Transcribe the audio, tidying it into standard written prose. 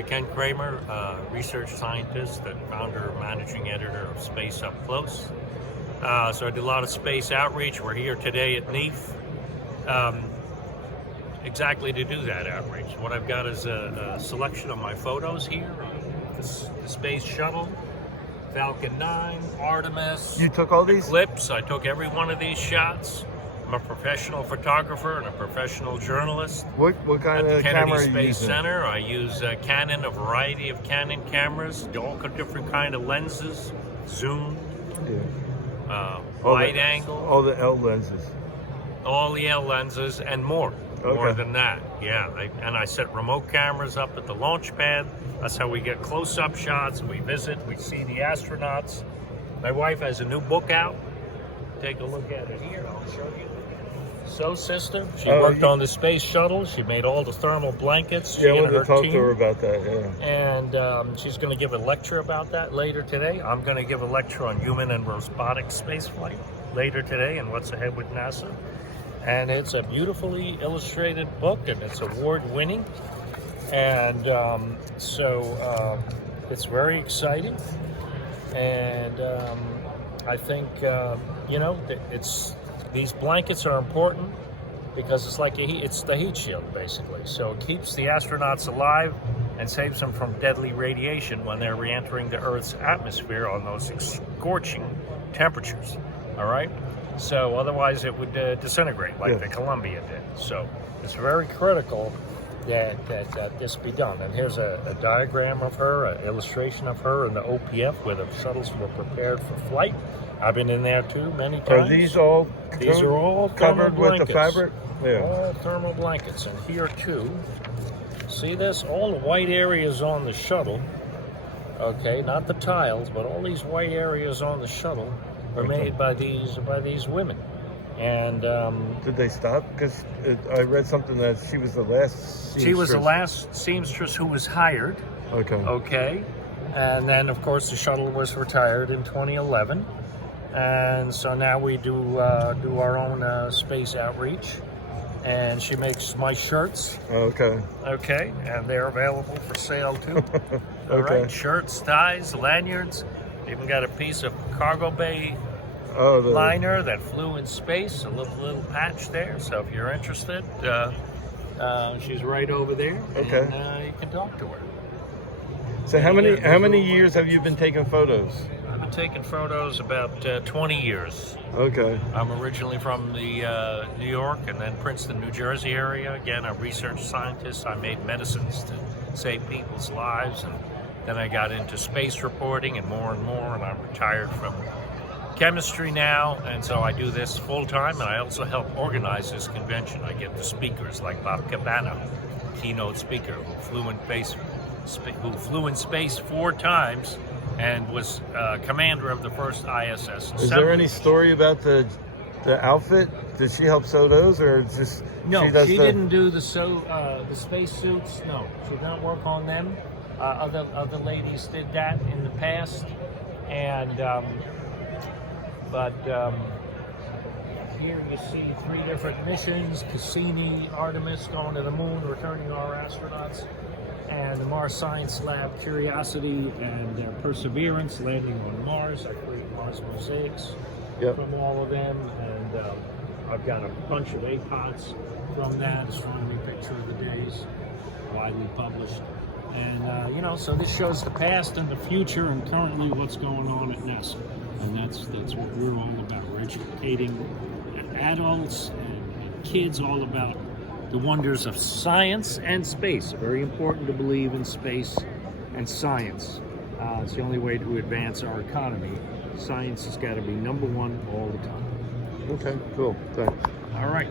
Ken Kremer, research scientist and founder, managing editor of Space UpClose. So I do a lot of space outreach. We're here today at NEAF exactly to do that outreach. What I've got is a selection of my photos here. The Space Shuttle, Falcon 9, Artemis. You took all these? Eclipse. I took every one of these shots. I'm a professional photographer and a professional journalist. What kind at of the Kennedy camera are you Space using? Center. I use Canon, a variety of Canon cameras, all different kind of lenses, zoom, wide angle, all the L lenses, all the L lenses, and more. Okay. More than that, yeah. And I set remote cameras up at the launch pad. That's how we get close-up shots. We visit, we see the astronauts. My wife has a new book out. Take a look at it here. I'll show you. So, sister, she worked on the space shuttle. She made all the thermal blankets. Yeah, I wanted to talk to her about that. Yeah. And she's going to give a lecture about that later today. I'm going to give a lecture on human and robotic spaceflight later today and what's ahead with NASA. And it's a beautifully illustrated book, and it's award-winning. And it's very exciting. And I think, these blankets are important because it's like it's the heat shield, basically. So it keeps the astronauts alive and saves them from deadly radiation when they're re-entering the Earth's atmosphere on those scorching temperatures, all right? So otherwise it would disintegrate like the Columbia did. So it's very critical that this be done. And here's a diagram of her, an illustration of her in the OPF where the shuttles were prepared for flight. I've been in there too many times. Are these all These are all covered with the fabric? Yeah. All thermal blankets. And here too, see this? All the white areas on the shuttle, okay, not the tiles, but all these white areas on the shuttle were made by these women. And did they stop? Because I read something that she was the last seamstress. She was the last seamstress who was hired. Okay. Okay. And then, of course, the shuttle was retired in 2011. And so now we do our own space outreach. And she makes my shirts. Okay. Okay. And they're available for sale, too. All Okay. right. Shirts, ties, lanyards. Even got a piece of cargo bay liner that flew in space, a little patch there. So if you're interested, she's right over there. Okay. And you can talk to her. So how many years have you been taking photos? I've been taking photos about 20 years. Okay. I'm originally from the New York and then Princeton, New Jersey area. Again, I'm a research scientist. I made medicines to save people's lives, and then I got into space reporting and more, and I'm retired from chemistry now, and so I do this full-time, and I also help organize this convention. I get the speakers like Bob Cabana, keynote speaker, who flew in space 4 times and was commander of the first ISS. Is there any story about the outfit? Did she help sew those, or just no? She didn't do the space suits. No, she didn't work on them. Other ladies did that in the past, and here you see 3 different missions: Cassini, Artemis going to the moon, returning our astronauts, and the Mars Science Lab Curiosity and Perseverance landing on Mars. I create Mars mosaics from all of them, and I've got a bunch of APODs from that. Astronomy Picture of the Days, widely published. And so this shows the past and the future and currently what's going on at NASA. And that's what we're all about. We're educating adults and kids all about the wonders of science and space. Very important to believe in space and science. It's the only way to advance our economy. Science has got to be #1 all the time. Okay, cool. Thanks. All right.